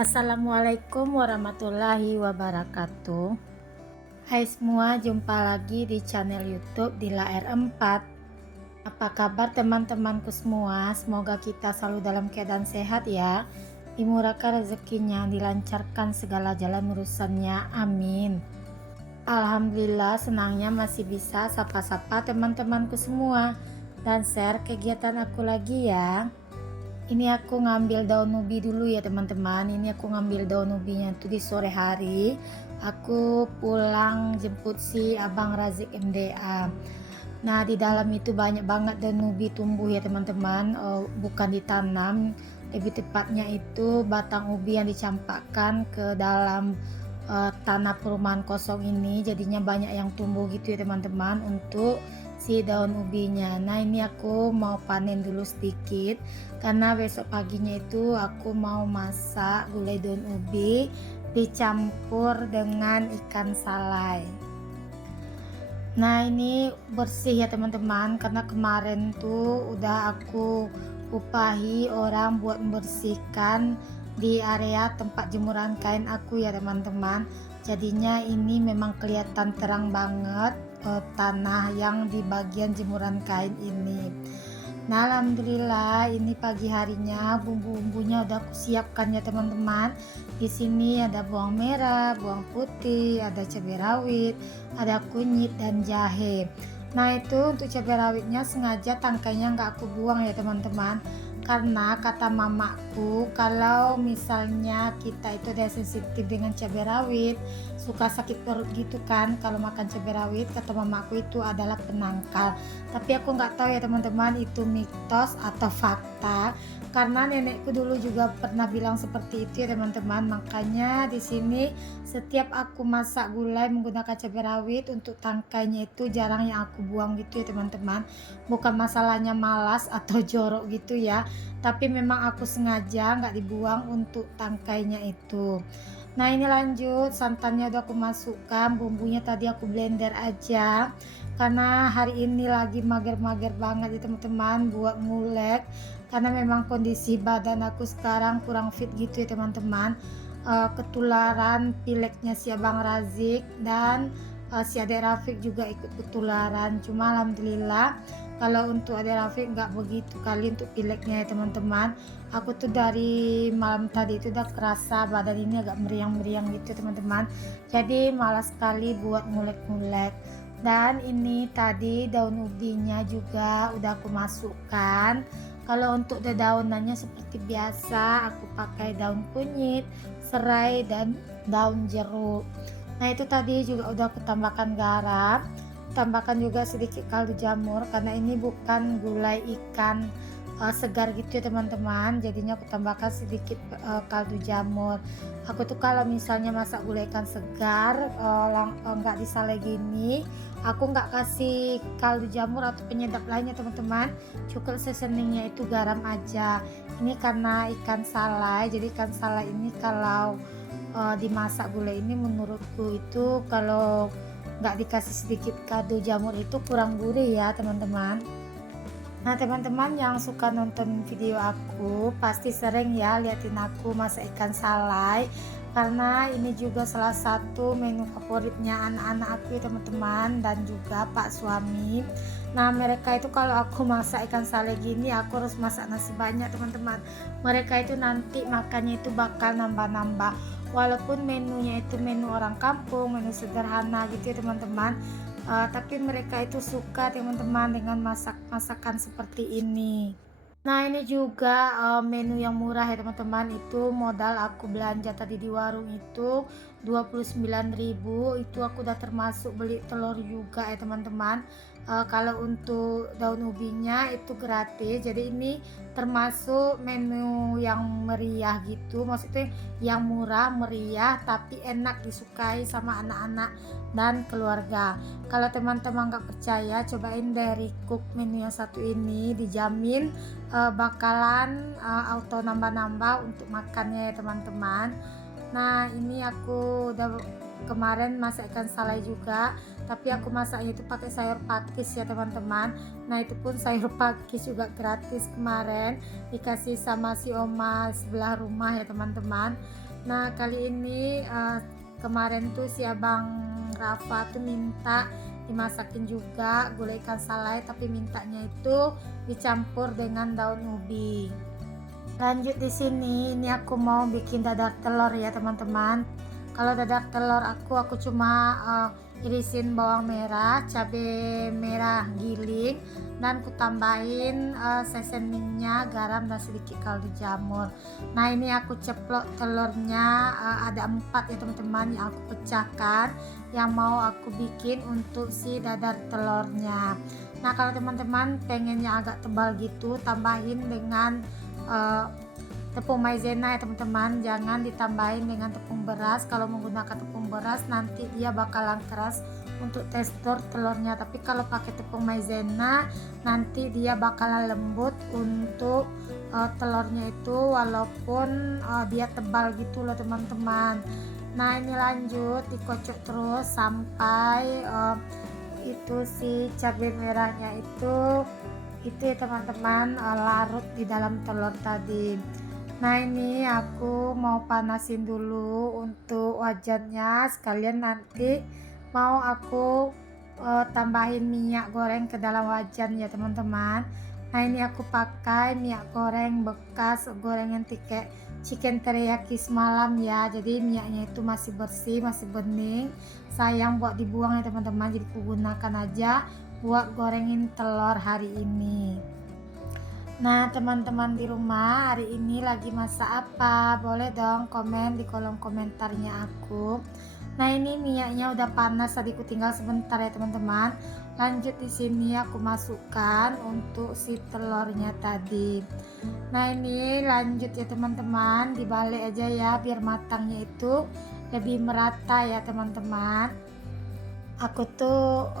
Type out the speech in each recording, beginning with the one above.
Assalamualaikum warahmatullahi wabarakatuh. Hai semua, jumpa lagi di channel YouTube Dila R4. Apa kabar teman-temanku semua? Semoga kita selalu dalam keadaan sehat ya. Dimurahkan rezekinya, dilancarkan segala jalan urusannya. Amin. Alhamdulillah, senangnya masih bisa sapa-sapa teman-temanku semua dan share kegiatan aku lagi ya. Ini aku ngambil daun ubi dulu ya teman-teman. Ini aku ngambil daun ubinya tuh di sore hari. Aku pulang jemput si Abang Razik MDA. Nah, di dalam itu banyak banget daun ubi tumbuh ya teman-teman. Bukan ditanam, lebih tepatnya itu batang ubi yang dicampakkan ke dalam tanah perumahan kosong ini. Jadinya banyak yang tumbuh gitu ya teman-teman untuk si daun ubinya. Nah, ini aku mau panen dulu sedikit karena besok paginya itu aku mau masak gulai daun ubi dicampur dengan ikan salai. Nah, ini bersih ya teman-teman, karena kemarin tuh udah aku upahi orang buat membersihkan di area tempat jemuran kain aku ya teman-teman. Jadinya ini memang kelihatan terang banget tanah yang di bagian jemuran kain ini. Nah, alhamdulillah ini pagi harinya bumbu-bumbunya udah aku siapkan ya teman-teman. Di sini ada bawang merah, bawang putih, ada cabai rawit, ada kunyit dan jahe. Nah, itu untuk cabai rawitnya sengaja tangkainya nggak aku buang ya teman-teman, karena kata mamaku kalau misalnya kita itu ada sensitif dengan cabai rawit, suka sakit perut gitu kan kalau makan cabai rawit, kata mamaku itu adalah penangkal. Tapi aku nggak tahu ya teman-teman itu mitos atau fakta, karena nenekku dulu juga pernah bilang seperti itu ya teman-teman. Makanya di sini setiap aku masak gulai menggunakan cabai rawit, untuk tangkainya itu jarang yang aku buang gitu ya teman-teman. Bukan masalahnya malas atau jorok gitu ya, tapi memang aku sengaja nggak dibuang untuk tangkainya itu. Nah, ini lanjut santannya udah aku masukkan, bumbunya tadi aku blender aja karena hari ini lagi mager-mager banget ya teman-teman buat ngulek, karena memang kondisi badan aku sekarang kurang fit gitu ya teman-teman. Ketularan pileknya si Abang Razik dan si Adek Rafiq juga ikut ketularan. Cuma alhamdulillah kalau untuk Adek Rafiq nggak begitu kali untuk pileknya ya teman-teman. Aku tuh dari malam tadi itu udah kerasa badan ini agak meriang-meriang gitu teman-teman, jadi malas sekali buat ngulek-ngulek. Dan ini tadi daun ubinya juga udah aku masukkan. Kalau untuk daunannya seperti biasa aku pakai daun kunyit, serai dan daun jeruk. Nah, itu tadi juga udah aku tambahkan garam, tambahkan juga sedikit kaldu jamur karena ini bukan gulai ikan segar gitu ya teman-teman, jadinya aku tambahkan sedikit kaldu jamur. Aku tuh kalau misalnya masak gulai ikan segar nggak disalai gini, aku nggak kasih kaldu jamur atau penyedap lainnya teman-teman, cukup seasoningnya itu garam aja. Ini karena ikan salai, jadi ikan salai ini kalau dimasak gulai ini menurutku itu kalau nggak dikasih sedikit kaldu jamur itu kurang gurih ya teman-teman. Nah, teman-teman yang suka nonton video aku pasti sering ya liatin aku masak ikan salai, karena ini juga salah satu menu favoritnya anak-anak aku ya teman-teman, dan juga pak suami. Nah, mereka itu kalau aku masak ikan salai gini aku harus masak nasi banyak teman-teman. Mereka itu nanti makannya itu bakal nambah-nambah, walaupun menunya itu menu orang kampung, menu sederhana gitu ya teman-teman. Tapi mereka itu suka teman-teman dengan masakan seperti ini. Nah, ini juga menu yang murah ya teman-teman, itu modal aku belanja tadi di warung itu 29.000, itu aku udah termasuk beli telur juga ya teman-teman. Kalau untuk daun ubinya itu gratis, jadi ini termasuk menu yang meriah gitu, maksudnya yang murah meriah tapi enak disukai sama anak-anak dan keluarga. Kalau teman-teman nggak percaya, cobain dari cook menu yang satu ini, dijamin bakalan auto nambah-nambah untuk makannya ya teman-teman. Nah, ini aku udah kemarin masak ikan salai juga, tapi aku masaknya itu pakai sayur pakis ya teman-teman. Nah, itu pun sayur pakis juga gratis kemarin, dikasih sama si oma sebelah rumah ya teman-teman. Nah kali ini kemarin tuh si abang Rafa tuh minta dimasakin juga gulai ikan salai, tapi mintanya itu dicampur dengan daun ubi. Lanjut di sini, ini aku mau bikin dadar telur ya teman-teman. Kalau dadar telur aku cuma irisin bawang merah, cabai merah giling, dan ku tambahin seasoningnya, garam dan sedikit kaldu jamur. Nah ini aku ceplok telurnya, ada 4 ya teman-teman yang aku pecahkan, yang mau aku bikin untuk si dadar telurnya. Nah kalau teman-teman pengennya agak tebal gitu, tambahin dengan tepung maizena ya teman-teman, jangan ditambahin dengan tepung beras. Kalau menggunakan tepung beras nanti dia bakalan keras untuk tekstur telurnya, tapi kalau pakai tepung maizena nanti dia bakalan lembut untuk telurnya itu, walaupun dia tebal gitu loh teman-teman. Nah ini lanjut dikocok terus sampai itu si cabai merahnya itu ya teman-teman larut di dalam telur tadi. Nah ini aku mau panasin dulu untuk wajannya, sekalian nanti mau aku tambahin minyak goreng ke dalam wajan ya teman-teman. Nah ini aku pakai minyak goreng bekas, gorengan tiket chicken teriyaki semalam ya, jadi minyaknya itu masih bersih, masih bening, sayang buat dibuang ya teman-teman, jadi aku gunakan aja buat gorengin telur hari ini. Nah teman-teman di rumah hari ini lagi masak apa? Boleh dong komen di kolom komentarnya aku. Nah ini minyaknya udah panas, tadi aku tinggal sebentar ya teman-teman. Lanjut di sini aku masukkan untuk si telurnya tadi. Nah ini lanjut ya teman-teman, dibalik aja ya biar matangnya itu lebih merata ya teman-teman. Aku tuh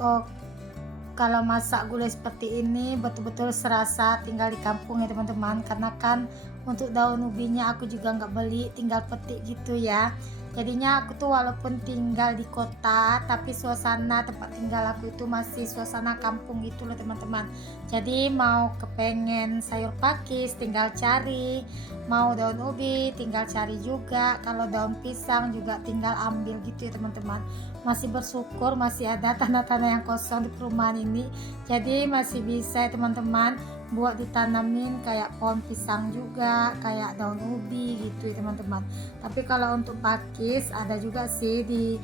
kalau masak gulai seperti ini betul-betul serasa tinggal di kampung ya teman-teman, karena kan untuk daun ubinya aku juga nggak beli, tinggal petik gitu ya. Jadinya aku tuh walaupun tinggal di kota, tapi suasana tempat tinggal aku itu masih suasana kampung gitu loh teman-teman. Jadi mau kepengen sayur pakis tinggal cari, mau daun ubi tinggal cari juga, kalau daun pisang juga tinggal ambil gitu ya teman-teman. Masih bersyukur masih ada tanah-tanah yang kosong di perumahan ini, jadi masih bisa ya teman-teman buat ditanamin kayak pohon pisang juga, kayak daun ubi gitu ya teman-teman. Tapi kalau untuk pakis ada juga sih di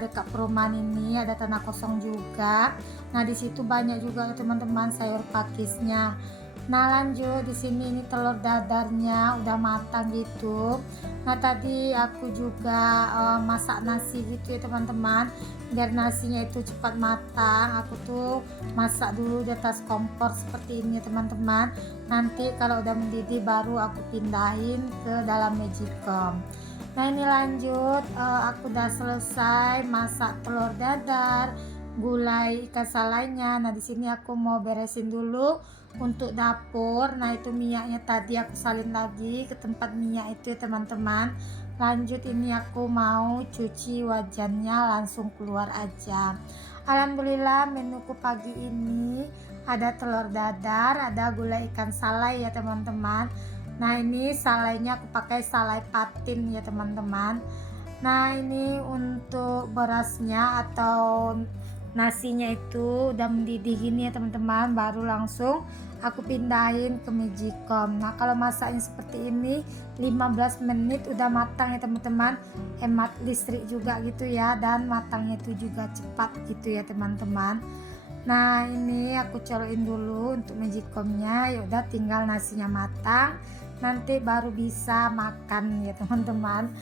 dekat perumahan ini ada tanah kosong juga. Nah di situ banyak juga ya teman-teman sayur pakisnya. Nah lanjut di sini, ini telur dadarnya udah matang gitu. Nah tadi aku juga masak nasi gitu ya teman-teman, biar nasinya itu cepat matang. Aku tuh masak dulu di atas kompor seperti ini ya teman-teman. Nanti kalau udah mendidih baru aku pindahin ke dalam magicom. Nah ini lanjut, aku udah selesai masak telur dadar, gulai ikan salainya. Nah di sini aku mau beresin dulu untuk dapur. Nah itu minyaknya tadi aku salin lagi ke tempat minyak itu ya teman-teman. Lanjut ini aku mau cuci wajannya, langsung keluar aja. Alhamdulillah menuku pagi ini ada telur dadar, ada gulai ikan salai ya teman-teman. Nah ini salainya aku pakai salai patin ya teman-teman. Nah ini untuk berasnya atau nasinya itu udah mendidih gini ya teman-teman, baru langsung aku pindahin ke magicom. Nah kalau masaknya seperti ini 15 menit udah matang ya teman-teman, hemat listrik juga gitu ya, dan matangnya itu juga cepat gitu ya teman-teman. Nah ini aku colokin dulu untuk magicomnya, ya udah tinggal nasinya matang, nanti baru bisa makan ya teman-teman.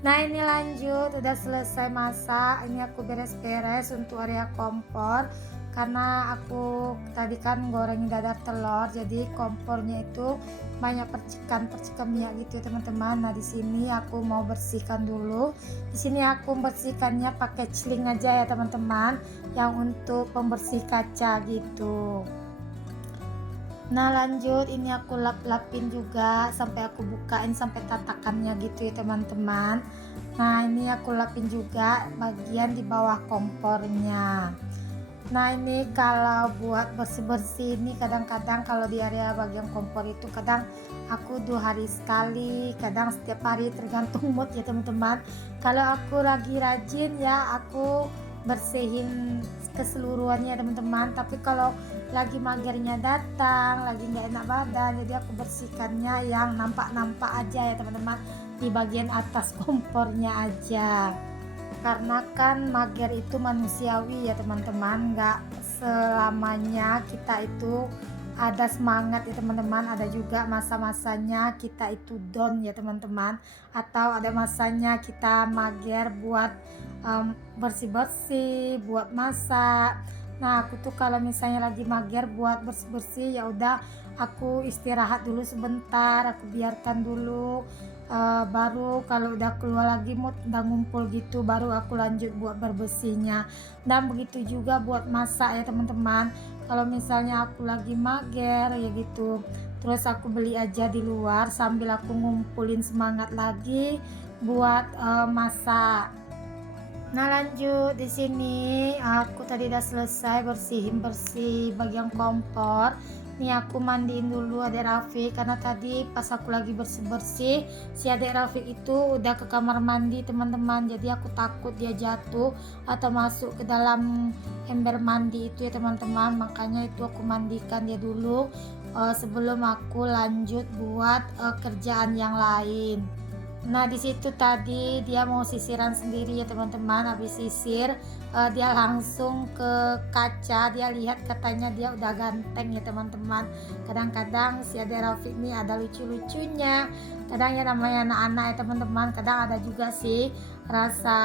Nah ini lanjut udah selesai masak, ini aku beres-beres untuk area kompor, karena aku tadi kan goreng dadar telur, jadi kompornya itu banyak percikan minyak gitu ya teman-teman. Nah di sini aku mau bersihkan dulu. Di sini aku bersihkannya pakai celing aja ya teman-teman, yang untuk pembersih kaca gitu. Nah lanjut ini aku lap-lapin juga sampai aku bukain sampai tatakannya gitu ya teman-teman. Nah ini aku lapin juga bagian di bawah kompornya. Nah ini kalau buat bersih-bersih ini kadang-kadang kalau di area bagian kompor itu kadang aku 2 hari sekali, kadang setiap hari tergantung mood ya teman-teman. Kalau aku lagi rajin ya aku bersihin keseluruhannya teman-teman, tapi kalau lagi magernya datang, lagi nggak enak badan, jadi aku bersihkannya yang nampak-nampak aja ya teman-teman, di bagian atas kompornya aja. Karena kan mager itu manusiawi ya teman-teman, nggak selamanya kita itu ada semangat ya teman-teman, ada juga masa-masanya kita itu down ya teman-teman, atau ada masanya kita mager buat bersih-bersih, buat masak. Nah aku tuh kalau misalnya lagi mager buat bersih-bersih ya udah aku istirahat dulu sebentar, aku biarkan dulu. Baru kalau udah keluar lagi mood udah ngumpul gitu baru aku lanjut buat bersihnya. Dan begitu juga buat masak ya teman-teman, kalau misalnya aku lagi mager ya gitu terus aku beli aja di luar sambil aku ngumpulin semangat lagi buat masak. Nah lanjut di sini aku tadi udah selesai bersihin bersih bagian kompor. Nih aku mandiin dulu adik Rafiq karena tadi pas aku lagi bersih-bersih si adik Rafiq itu udah ke kamar mandi teman-teman. Jadi aku takut dia jatuh atau masuk ke dalam ember mandi itu ya teman-teman. Makanya itu aku mandikan dia dulu sebelum aku lanjut buat kerjaan yang lain. Nah di situ tadi dia mau sisiran sendiri ya teman-teman, habis sisir dia langsung ke kaca, dia lihat katanya dia udah ganteng ya teman-teman. Kadang-kadang si Ade Rafiq ini ada lucu-lucunya, kadang ya namanya anak-anak ya teman-teman, kadang ada juga sih rasa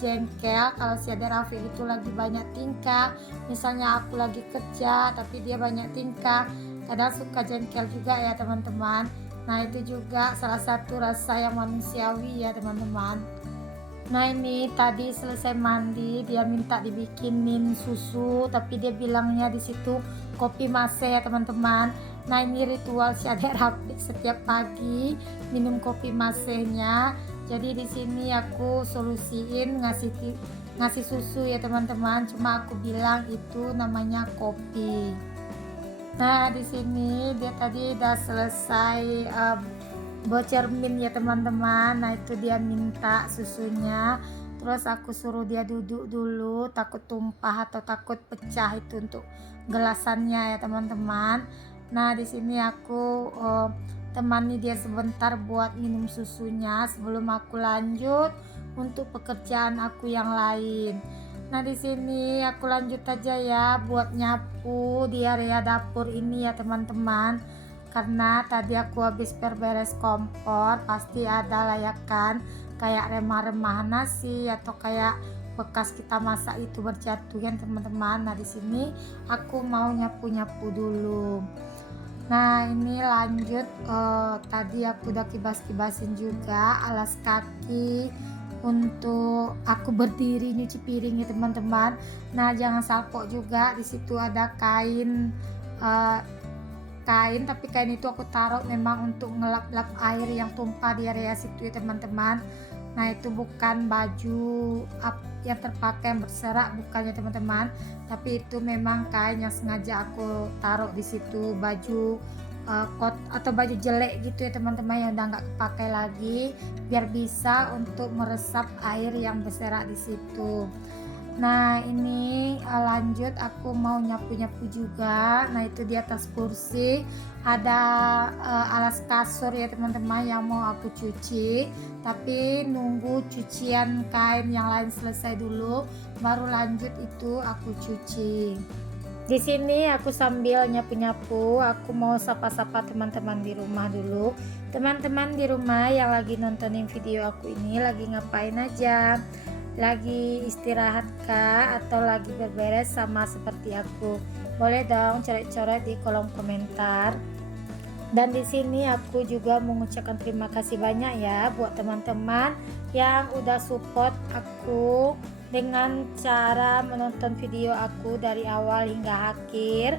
jengkel kalau si Ade Rafiq itu lagi banyak tingkah. Misalnya aku lagi kerja tapi dia banyak tingkah, kadang suka jengkel juga ya teman-teman. Nah itu juga salah satu rasa yang manusiawi ya teman-teman. Nah ini tadi selesai mandi dia minta dibikinin susu tapi dia bilangnya di situ kopi mase ya teman-teman. Nah ini ritual si adek Rafiq setiap pagi minum kopi masenya. Jadi di sini aku solusiin ngasih susu ya teman-teman. Cuma aku bilang itu namanya kopi. Nah di sini dia tadi udah selesai bocermin ya teman-teman. Nah itu dia minta susunya. Terus aku suruh dia duduk dulu, takut tumpah atau takut pecah itu untuk gelasannya ya teman-teman. Nah di sini aku temani dia sebentar buat minum susunya sebelum aku lanjut untuk pekerjaan aku yang lain. Nah di sini aku lanjut aja ya buat nyapu di area dapur ini ya teman-teman. Karena tadi aku habis beres kompor, pasti ada lah ya kan kayak remah-remah nasi atau kayak bekas kita masak itu berjatuhan teman-teman. Nah di sini aku mau nyapu-nyapu dulu. Nah ini lanjut tadi aku udah kibas-kibasin juga alas kaki untuk aku berdiri nyuci piring ya teman-teman. Nah jangan salpok juga, di situ ada eh, kain tapi kain itu aku taruh memang untuk ngelap-lap air yang tumpah di area situ ya teman-teman. Nah itu bukan baju yang terpakai yang berserak, bukannya teman-teman, tapi itu memang kain yang sengaja aku taruh di situ, baju kot atau baju jelek gitu ya teman-teman yang udah nggak kepakai lagi biar bisa untuk meresap air yang berserak di situ. Nah ini lanjut aku mau nyapu-nyapu juga. Nah itu di atas kursi ada alas kasur ya teman-teman yang mau aku cuci, tapi nunggu cucian kain yang lain selesai dulu baru lanjut itu aku cuci. Di sini aku sambil nyapu-nyapu, aku mau sapa-sapa teman-teman di rumah dulu. Teman-teman di rumah yang lagi nontonin video aku ini lagi ngapain aja? Lagi istirahat kah atau lagi berberes sama seperti aku? Boleh dong coret-coret di kolom komentar. Dan di sini aku juga mengucapkan terima kasih banyak ya buat teman-teman yang udah support aku dengan cara menonton video aku dari awal hingga akhir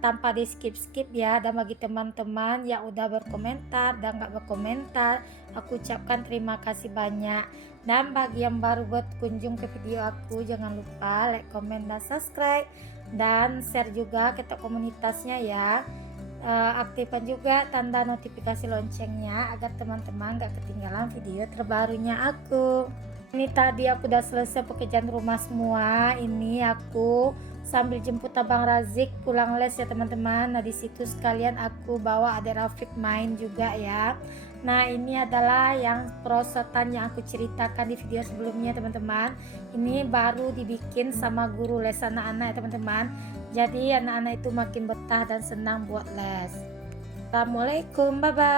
tanpa di skip-skip ya. Dan bagi teman-teman yang udah berkomentar dan gak berkomentar, aku ucapkan terima kasih banyak. Dan bagi yang baru buat kunjung ke video aku, jangan lupa like, komen, dan subscribe, dan share juga ke komunitasnya ya. Aktifkan juga tanda notifikasi loncengnya agar teman-teman gak ketinggalan video terbarunya aku. Ini tadi aku udah selesai pekerjaan rumah semua. Ini aku sambil jemput abang Razik pulang les ya teman-teman. Nah disitu sekalian aku bawa adik Rafiq main juga ya. Nah ini adalah yang perosotan yang aku ceritakan di video sebelumnya teman-teman. Ini baru dibikin sama guru les anak-anak ya teman-teman. Jadi anak-anak itu makin betah dan senang buat les. Assalamualaikum, bye bye.